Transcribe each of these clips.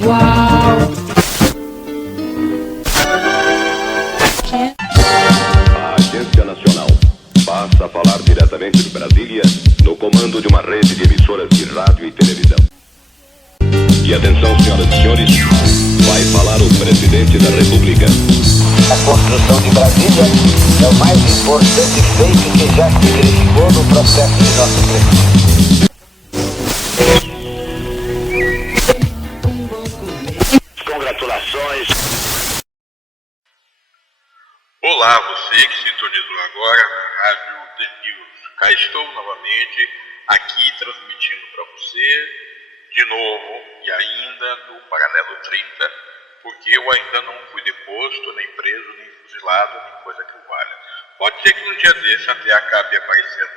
Uau! A Agência Nacional passa a falar diretamente de Brasília, no comando de uma rede de emissoras de rádio e televisão. E atenção, senhoras e senhores, vai falar o presidente da República. A construção de Brasília é o mais importante feito que já se verificou no processo de nosso crescimento. Congratulações. Olá, você que sintonizou agora na Rádio The News. Cá estou novamente aqui transmitindo para você, de novo e ainda do Paralelo 30, porque eu ainda não fui deposto, nem preso, nem fuzilado, nem coisa que o valha. Pode ser que num dia desse até acabe aparecendo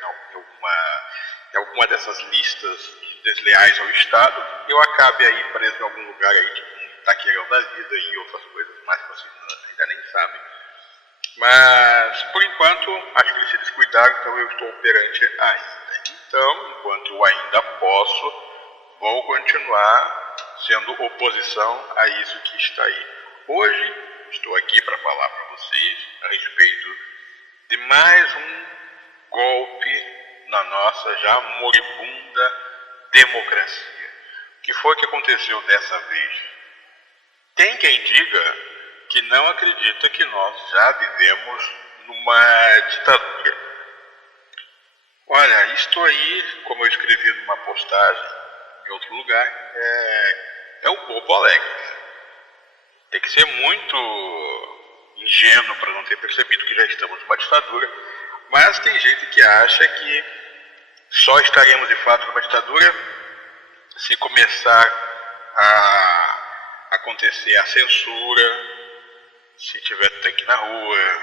em alguma dessas listas desleais ao Estado, eu acabe aí preso em algum lugar aí, tipo um taqueirão da vida e outras coisas mais que vocês ainda nem sabem. Mas, por enquanto, acho que eles se descuidaram, então eu estou operante ainda. Então, enquanto eu ainda posso, vou continuar sendo oposição a isso que está aí. Hoje, estou aqui para falar para vocês a respeito de mais um golpe na nossa já moribunda democracia. O que foi que aconteceu dessa vez? Tem quem diga que não acredita que nós já vivemos numa ditadura. Olha, isto aí, como eu escrevi numa postagem em outro lugar, é o bobo alegre. Tem que ser muito ingênuo para não ter percebido que já estamos numa ditadura, mas tem gente que acha que só estaremos de fato numa ditadura se começar a acontecer a censura, se tiver tanque na rua,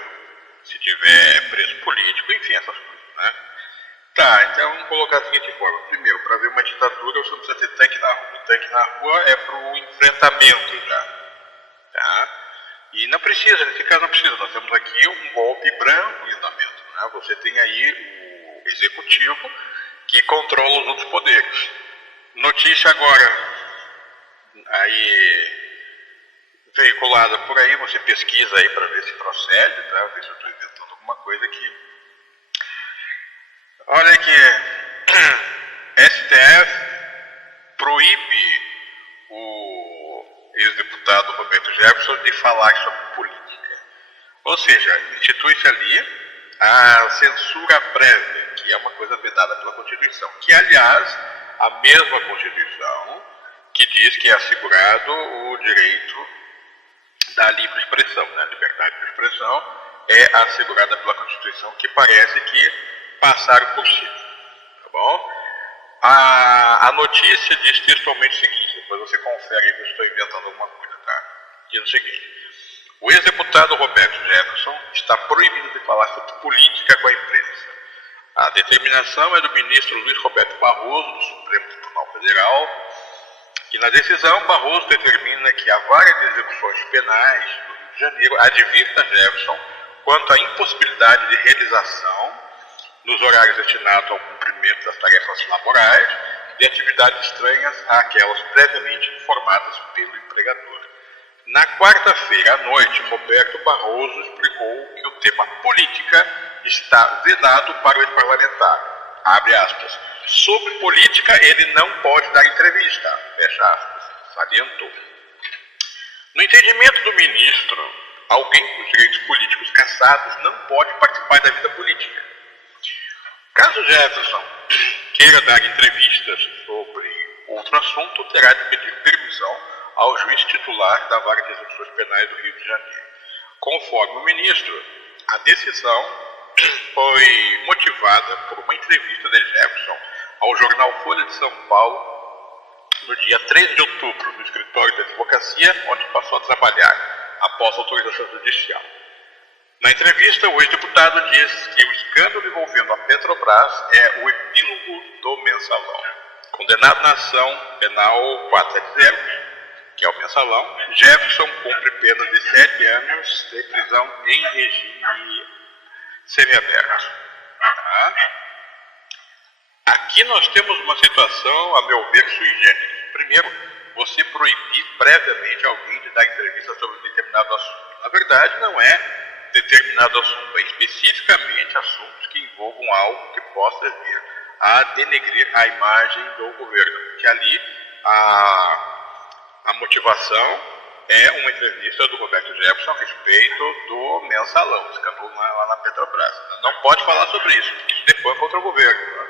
se tiver preso político, enfim, essas coisas, né? Tá, então vamos colocar da seguinte forma. Primeiro, para ver uma ditadura, você não precisa ter tanque na rua. O tanque na rua é para o enfrentamento já, tá? E não precisa, nesse caso não precisa. Nós temos aqui um golpe branco em andamento, né? Você tem aí o executivo que controla os outros poderes. Notícia agora, aí veiculada por aí, você pesquisa aí para ver se procede, tá? Ver se eu estou inventando alguma coisa aqui. Olha aqui, STF proíbe o ex-deputado Roberto Jefferson de falar sobre política. Ou seja, institui-se ali a censura prévia, que é uma coisa vedada pela Constituição, que aliás, a mesma Constituição que diz que é assegurado o direito da livre expressão, né? A liberdade de expressão é assegurada pela Constituição, que parece que passaram por cima, tá bom? A notícia diz textualmente o seguinte, depois você confere que eu estou inventando alguma coisa, tá? Diz o seguinte: o ex-deputado Roberto Jefferson está proibido de falar sobre política com a imprensa. A determinação é do ministro Luiz Roberto Barroso, do Supremo Tribunal Federal, e na decisão Barroso determina que a Vara de Execuções Penais do Rio de Janeiro advirta Jefferson quanto à impossibilidade de realização, nos horários destinados ao cumprimento das tarefas laborais, de atividades estranhas àquelas previamente informadas pelo empregador. Na quarta-feira à noite, Roberto Barroso explicou que o tema política está vedado para o ex-parlamentar. Abre aspas. Sobre política, ele não pode dar entrevista. Fecha aspas. Salientou. No entendimento do ministro, alguém com direitos políticos cassados não pode participar da vida política. Caso Jefferson queira dar entrevistas sobre outro assunto, terá de pedir permissão ao juiz titular da Vara de Execuções Penais do Rio de Janeiro. Conforme o ministro, a decisão foi motivada por uma entrevista de Jefferson ao jornal Folha de São Paulo no dia 13 de outubro, no escritório de advocacia, onde passou a trabalhar após autorização judicial. Na entrevista, o ex-deputado diz que o escândalo envolvendo a Petrobras é o epílogo do mensalão. Condenado na ação penal 470, que é o mensalão, Jefferson cumpre pena de 7 anos de prisão em regime semiaberto. Tá? Aqui nós temos uma situação, a meu ver, sui generis. Primeiro, você proibir previamente alguém de dar entrevista sobre um determinado assunto. Na verdade, não é determinado assunto, é especificamente assuntos que envolvam algo que possa vir a denegrir a imagem do governo. Porque ali a motivação é uma entrevista do Roberto Jefferson a respeito do mensalão, escândalo lá na Petrobras. Não pode falar sobre isso, porque isso depõe contra o governo. Né?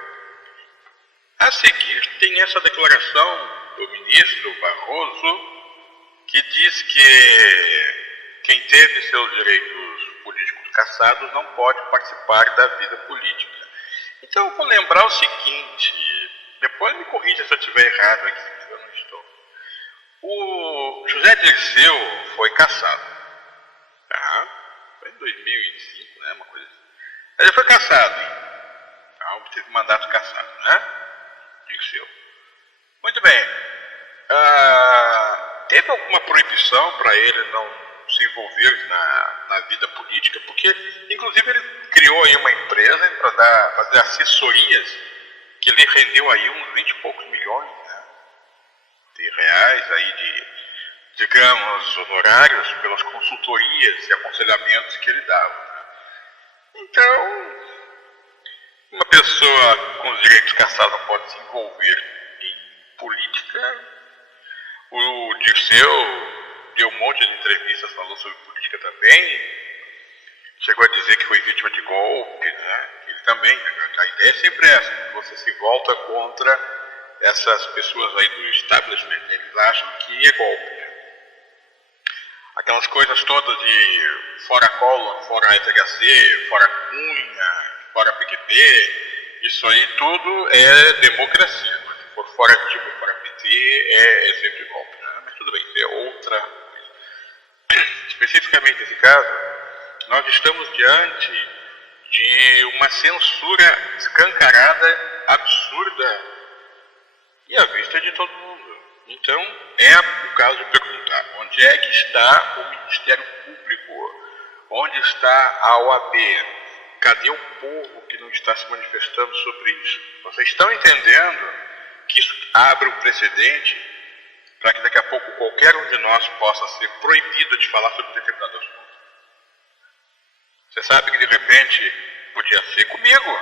A seguir, tem essa declaração do ministro Barroso, que diz que quem teve seus direitos políticos cassados não pode participar da vida política. Então, eu vou lembrar o seguinte, depois me corrija se eu estiver errado aqui, se eu não estou. O José Dirceu foi cassado. Tá? Foi em 2005, né? Uma coisa assim. Ele foi cassado, hein? Tá? Teve mandato cassado, né? Dirceu. Muito bem. Teve alguma proibição para ele não se envolver na vida política? Porque, inclusive, ele criou aí uma empresa para fazer assessorias que lhe rendeu aí uns 20 e poucos milhões, né, de reais aí de, digamos, honorários pelas consultorias e aconselhamentos que ele dava. Né? Então, uma pessoa com os direitos cassados pode se envolver em política. O Dirceu deu um monte de entrevistas, falou sobre política também, chegou a dizer que foi vítima de golpe, né? Ele também, a ideia é sempre essa, você se volta contra essas pessoas aí do establishment, eles acham que é golpe. Né? Aquelas coisas todas de fora Collor, fora FHC, fora Cunha, fora PQP, isso aí tudo é democracia. Se for fora Dilma, fora PT, é sempre golpe. Né? Mas tudo bem, isso é outra coisa. Especificamente nesse caso, nós estamos diante de uma censura escancarada, absurda e à vista de todo mundo. Então, é o caso de perguntar, onde é que está o Ministério Público? Onde está a OAB? Cadê o povo que não está se manifestando sobre isso? Vocês estão entendendo que isso abre um precedente para que daqui a pouco qualquer um de nós possa ser proibido de falar sobre determinado assunto? Você sabe que de repente podia ser comigo.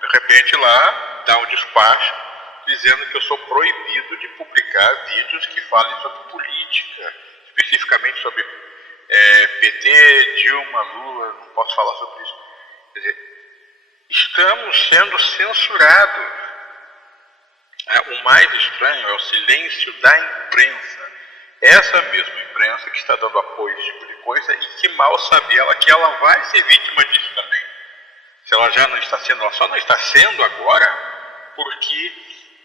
De repente lá dá um despacho dizendo que eu sou proibido de publicar vídeos que falem sobre política, especificamente sobre PT, Dilma, Lula, não posso falar sobre isso. Quer dizer, estamos sendo censurados. O mais estranho é o silêncio da imprensa. Essa mesma imprensa que está dando apoio a esse tipo de coisa e que mal sabe ela que ela vai ser vítima disso também. Se ela já não está sendo, ela só não está sendo agora porque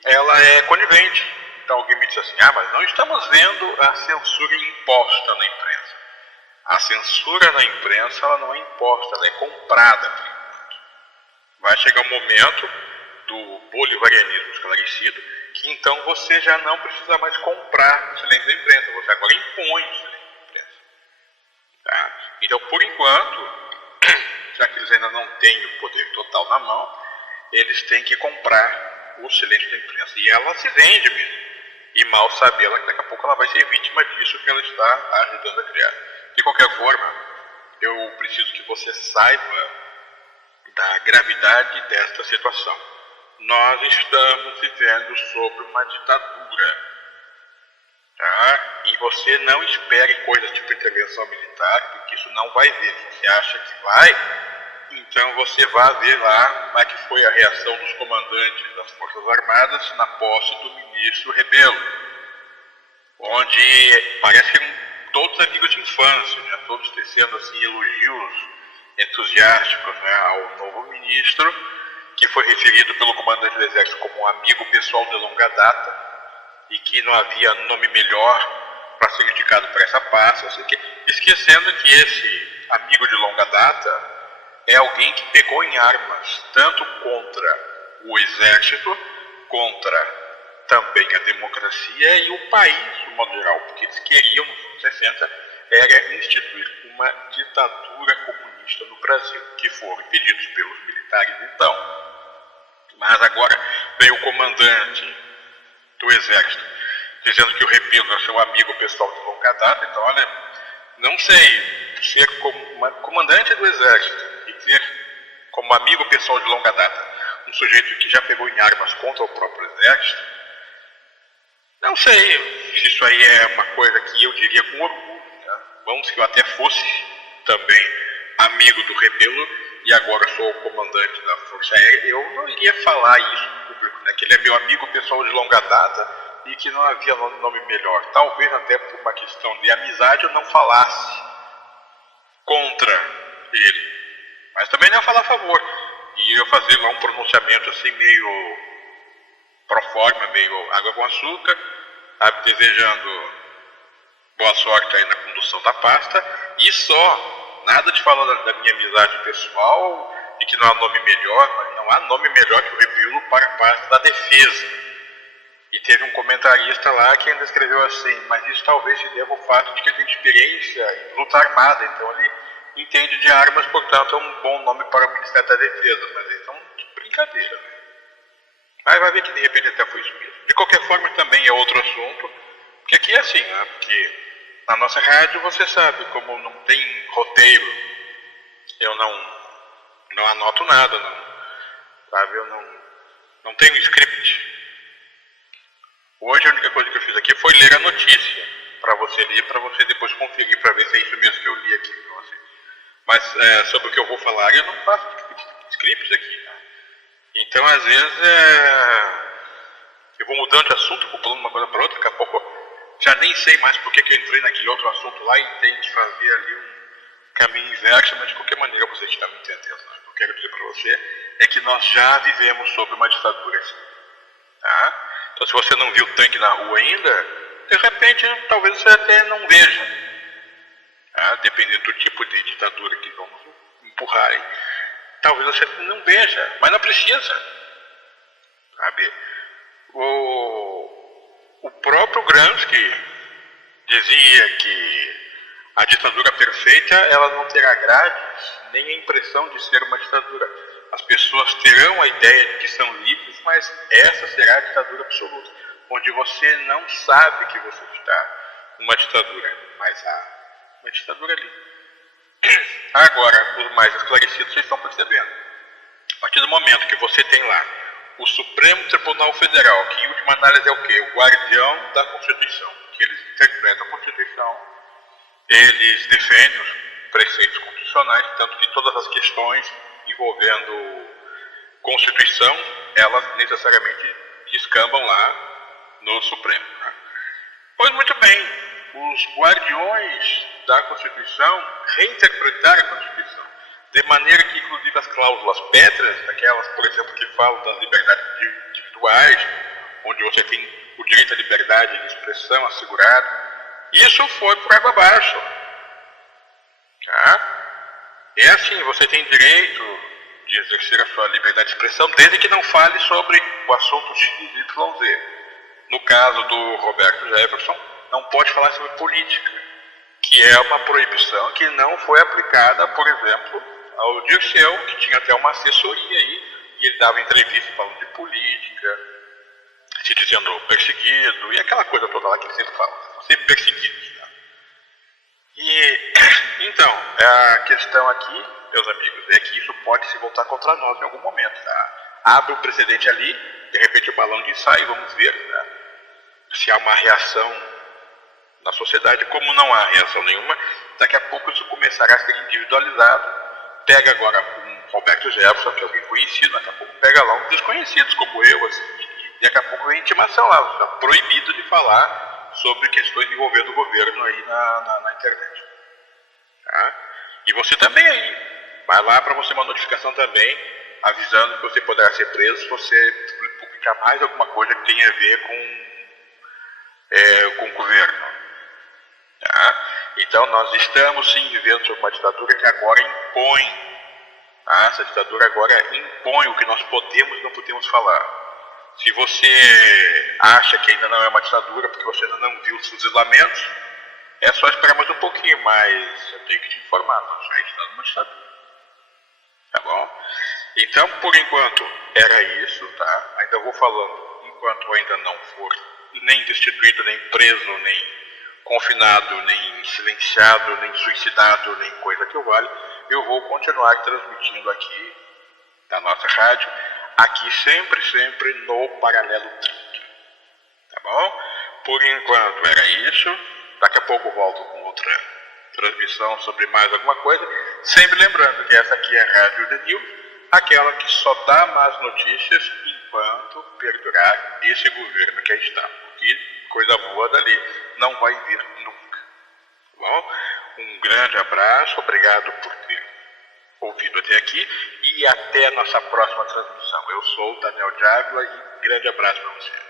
ela é conivente. Então alguém me diz assim, mas não estamos vendo a censura imposta na imprensa. A censura na imprensa ela não é imposta, ela é comprada. Vai chegar um momento do bolivarianismo esclarecido, que então você já não precisa mais comprar o silêncio da imprensa, você agora impõe o silêncio da imprensa. Tá? Então, por enquanto, já que eles ainda não têm o poder total na mão, eles têm que comprar o silêncio da imprensa. E ela se vende mesmo. E mal sabe ela que daqui a pouco ela vai ser vítima disso que ela está ajudando a criar. De qualquer forma, eu preciso que você saiba da gravidade desta situação. Nós estamos vivendo sob uma ditadura, tá? E você não espere coisas tipo intervenção militar, porque isso não vai ver. Se você acha que vai, então você vai ver lá como é que foi a reação dos comandantes das Forças Armadas na posse do ministro Rebelo, onde parece que todos amigos de infância, né? Todos tecendo assim elogios entusiásticos, né, ao novo ministro, que foi referido pelo comandante do Exército como um amigo pessoal de longa data e que não havia nome melhor para ser indicado para essa pasta, esquecendo que esse amigo de longa data é alguém que pegou em armas, tanto contra o Exército, contra também a democracia e o país, de modo geral, porque eles queriam, nos anos 60, era instituir uma ditadura comunista no Brasil, que foram impedidos pelos militares então. Mas agora veio o comandante do Exército dizendo que o Rebelo é seu amigo pessoal de longa data. Então, olha, não sei, ser comandante do Exército e ter como amigo pessoal de longa data um sujeito que já pegou em armas contra o próprio Exército, não sei se isso aí é uma coisa que eu diria com orgulho. Né? Vamos que eu até fosse também amigo do Rebelo e agora sou o comandante da Força Aérea, eu não iria falar isso no público, né? Que ele é meu amigo pessoal de longa data e que não havia nome melhor. Talvez até por uma questão de amizade eu não falasse contra ele, mas também não ia falar a favor. E ia fazer lá um pronunciamento assim meio pro forma, meio água com açúcar, sabe, desejando boa sorte aí na condução da pasta, e só, nada de falar da minha amizade pessoal e que não há nome melhor, mas não há nome melhor que o Rebelo para a pasta da defesa. E teve um comentarista lá que ainda escreveu assim, mas isso talvez se deva ao fato de que ele tem experiência em luta armada, então ele entende de armas, portanto é um bom nome para o Ministério da Defesa, mas eles estão de brincadeira, né? Aí vai ver que de repente até foi isso mesmo. De qualquer forma também é outro assunto, porque aqui é assim, né? Porque na nossa rádio você sabe, como não tem roteiro, eu não anoto nada, não, sabe? Eu não tenho script. Hoje a única coisa que eu fiz aqui foi ler a notícia, para você ler, para você depois conferir, para ver se é isso mesmo que eu li aqui para você. Mas sobre o que eu vou falar, eu não faço scripts aqui, né? Então às vezes eu vou mudando de assunto, vou pulando uma coisa para outra, daqui a pouco já nem sei mais por que eu entrei naquele outro assunto lá e tenho que fazer ali um caminho inverso, mas de qualquer maneira você está me entendendo. Né? O que eu quero dizer para você é que nós já vivemos sob uma ditadura assim, tá? Então se você não viu o tanque na rua ainda, de repente talvez você até não veja, tá? Dependendo do tipo de ditadura que vamos empurrar aí, talvez você não veja, mas não precisa, sabe? O próprio Gramsci dizia que a ditadura perfeita ela não terá grades nem a impressão de ser uma ditadura. As pessoas terão a ideia de que são livres, mas essa será a ditadura absoluta, onde você não sabe que você está numa ditadura, mas há uma ditadura ali. Agora, os mais esclarecidos vocês estão percebendo. A partir do momento que você tem lá o Supremo Tribunal Federal, que em última análise é o quê? O guardião da Constituição, que eles interpretam a Constituição, eles defendem os preceitos constitucionais, tanto que todas as questões envolvendo Constituição, elas necessariamente descambam lá no Supremo. Né? Pois muito bem, os guardiões da Constituição reinterpretaram a Constituição, de maneira que inclusive as cláusulas pétreas, aquelas, por exemplo, que falam das liberdades individuais, onde você tem o direito à liberdade de expressão assegurado, isso foi por água abaixo. Tá? É assim, você tem direito de exercer a sua liberdade de expressão desde que não fale sobre o assunto XYZ. No caso do Roberto Jefferson, não pode falar sobre política, que é uma proibição que não foi aplicada, por exemplo, ao Dirceu, que tinha até uma assessoria aí, e ele dava entrevista falando de política, se dizendo perseguido, e aquela coisa toda lá que ele sempre fala, você perseguido. Tá? E, então, a questão aqui, meus amigos, é que isso pode se voltar contra nós em algum momento. Tá? Abre um precedente ali, de repente o balão de ensaio, vamos ver, tá? Se há uma reação na sociedade. Como não há reação nenhuma, daqui a pouco isso começará a ser individualizado. Pega agora um Roberto Jefferson, que é alguém conhecido, daqui a pouco pega lá uns desconhecidos como eu, assim, e daqui a pouco vem intimação lá, está proibido de falar sobre questões envolvendo o governo aí na internet. Tá? E você também aí, vai lá para você uma notificação também, avisando que você poderá ser preso se você publicar mais alguma coisa que tenha a ver com o governo. Tá? Então nós estamos sim vivendo sob uma ditadura que agora impõe, tá? Essa ditadura agora impõe o que nós podemos e não podemos falar. Se você acha que ainda não é uma ditadura porque você ainda não viu os fuzilamentos, é só esperar mais um pouquinho, mas eu tenho que te informar, nós já estamos numa ditadura. Tá bom? Então, por enquanto, era isso, tá? Ainda vou falando, enquanto ainda não for nem destituído, nem preso, nem confinado, nem silenciado, nem suicidado, nem coisa que o valha. Eu vou continuar transmitindo aqui da nossa rádio, aqui sempre no Paralelo 30. Tá bom? Por enquanto era isso. Daqui a pouco eu volto com outra transmissão sobre mais alguma coisa. Sempre lembrando que essa aqui é a Rádio The News, aquela que só dá más notícias enquanto perdurar esse governo que aí está. Porque coisa boa dali não vai vir nunca. Tá bom? Um grande abraço, obrigado por ter ouvido até aqui e até a nossa próxima transmissão. Eu sou o Daniel Dávila e grande abraço para você.